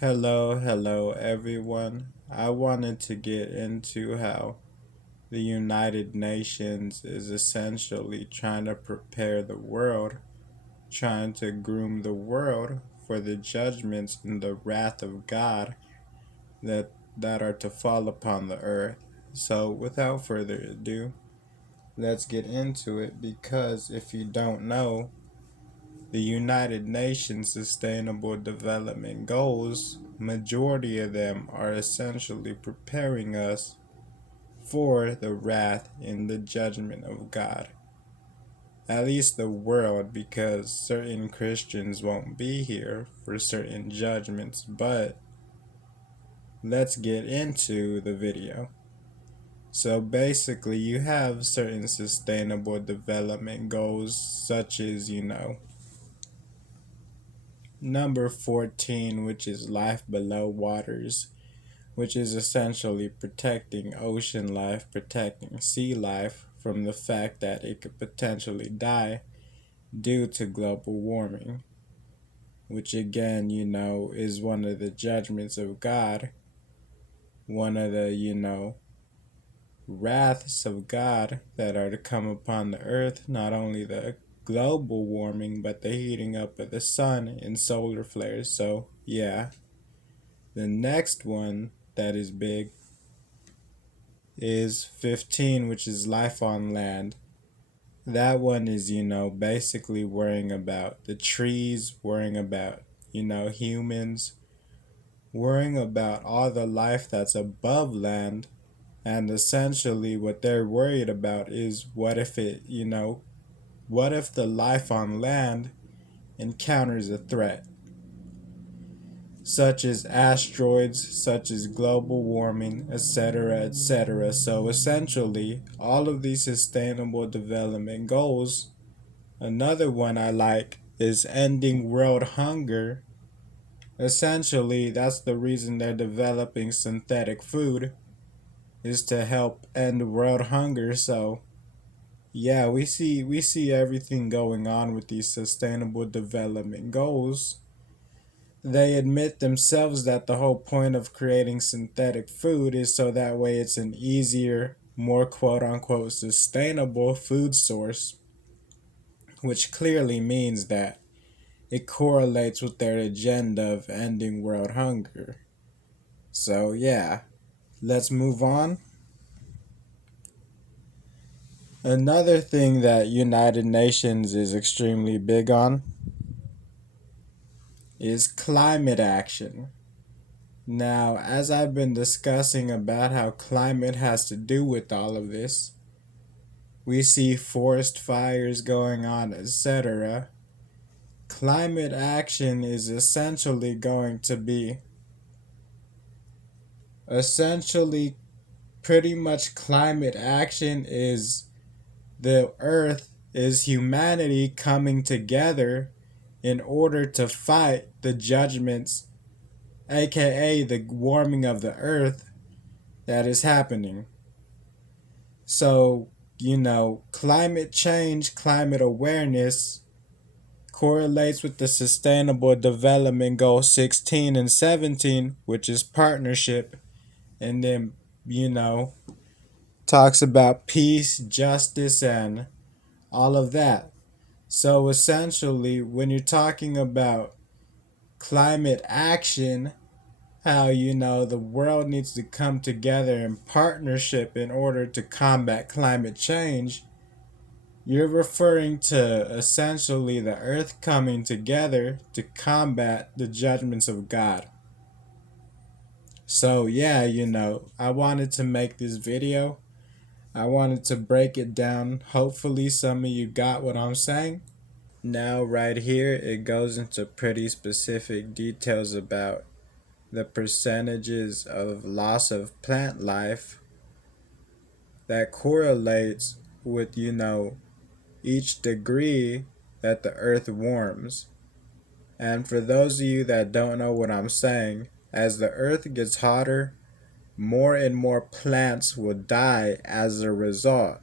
Hello everyone. I wanted to get into how the United Nations is essentially trying to prepare the world, trying to groom the world for the judgments and the wrath of God that are to fall upon the earth. So, without further ado, let's get into it because if you don't know, the United Nations Sustainable Development Goals, majority of them are essentially preparing us for the wrath and the judgment of God. At least the world, because certain Christians won't be here for certain judgments. But let's get into the video. So basically, you have certain sustainable development goals, such as, number 14, which is life below waters, which is essentially protecting ocean life, protecting sea life from the fact that it could potentially die due to global warming, which again, is one of the judgments of God, one of the, wraths of God that are to come upon the earth, not only the global warming, but the heating up of the sun and solar flares. So, yeah. The next one that is big is 15, which is life on land. That one is, basically worrying about the trees, worrying about, humans, worrying about all the life that's above land. And essentially, what they're worried about is what if the life on land encounters a threat, such as asteroids, such as global warming, etc., etc. So essentially, all of these sustainable development goals, another one I like is ending world hunger. Essentially, that's the reason they're developing synthetic food, is to help end world hunger. So, yeah, we see everything going on with these sustainable development goals. They admit themselves that the whole point of creating synthetic food is so that way it's an easier, more quote unquote sustainable food source, which clearly means that it correlates with their agenda of ending world hunger. So, yeah, let's move on. Another thing that United Nations is extremely big on is climate action. Now, as I've been discussing about how climate has to do with all of this, we see forest fires going on, etc. Climate action is essentially going to be essentially pretty much climate action is the earth is humanity coming together in order to fight the judgments, aka the warming of the earth that is happening. So, climate change, climate awareness correlates with the Sustainable Development Goal 16 and 17, which is partnership, and then, you know, talks about peace, justice, and all of that. So essentially, when you're talking about climate action, how the world needs to come together in partnership in order to combat climate change, you're referring to essentially the earth coming together to combat the judgments of God. So, yeah, I wanted to make this video. I wanted to break it down. Hopefully, some of you got what I'm saying. Now, right here, it goes into pretty specific details about the percentages of loss of plant life that correlates with, each degree that the earth warms. And for those of you that don't know what I'm saying, as the earth gets hotter, more and more plants will die as a result.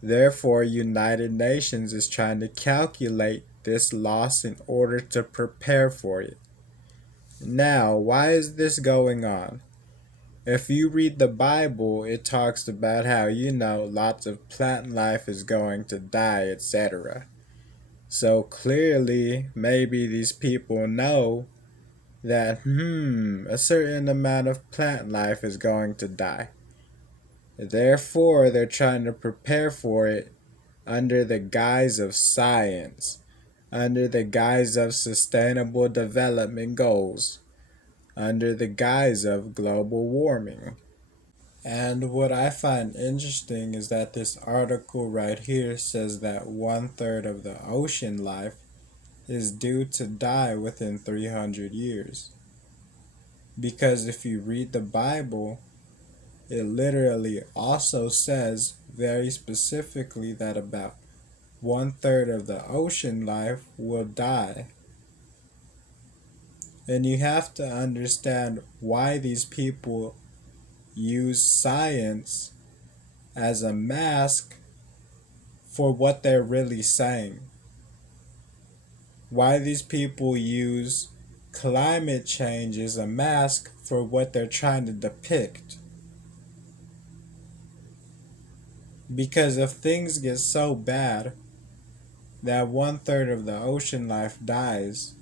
Therefore, United Nations is trying to calculate this loss in order to prepare for it. Now, why is this going on? If you read the Bible, it talks about how, lots of plant life is going to die, etc. So clearly, maybe these people know that, a certain amount of plant life is going to die. Therefore, they're trying to prepare for it under the guise of science, under the guise of sustainable development goals, under the guise of global warming. And what I find interesting is that this article right here says that 1/3 of the ocean life is due to die within 300 years. Because if you read the Bible, it literally also says very specifically that about 1/3 of the ocean life will die. And you have to understand why these people use science as a mask for what they're really saying. Why these people use climate change as a mask for what they're trying to depict. Because if things get so bad that 1/3 of the ocean life dies,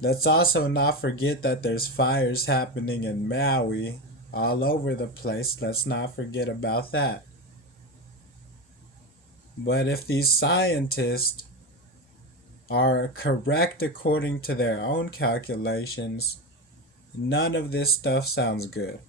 let's also not forget that there's fires happening in Maui all over the place. Let's not forget about that. But if these scientists are correct according to their own calculations, none of this stuff sounds good.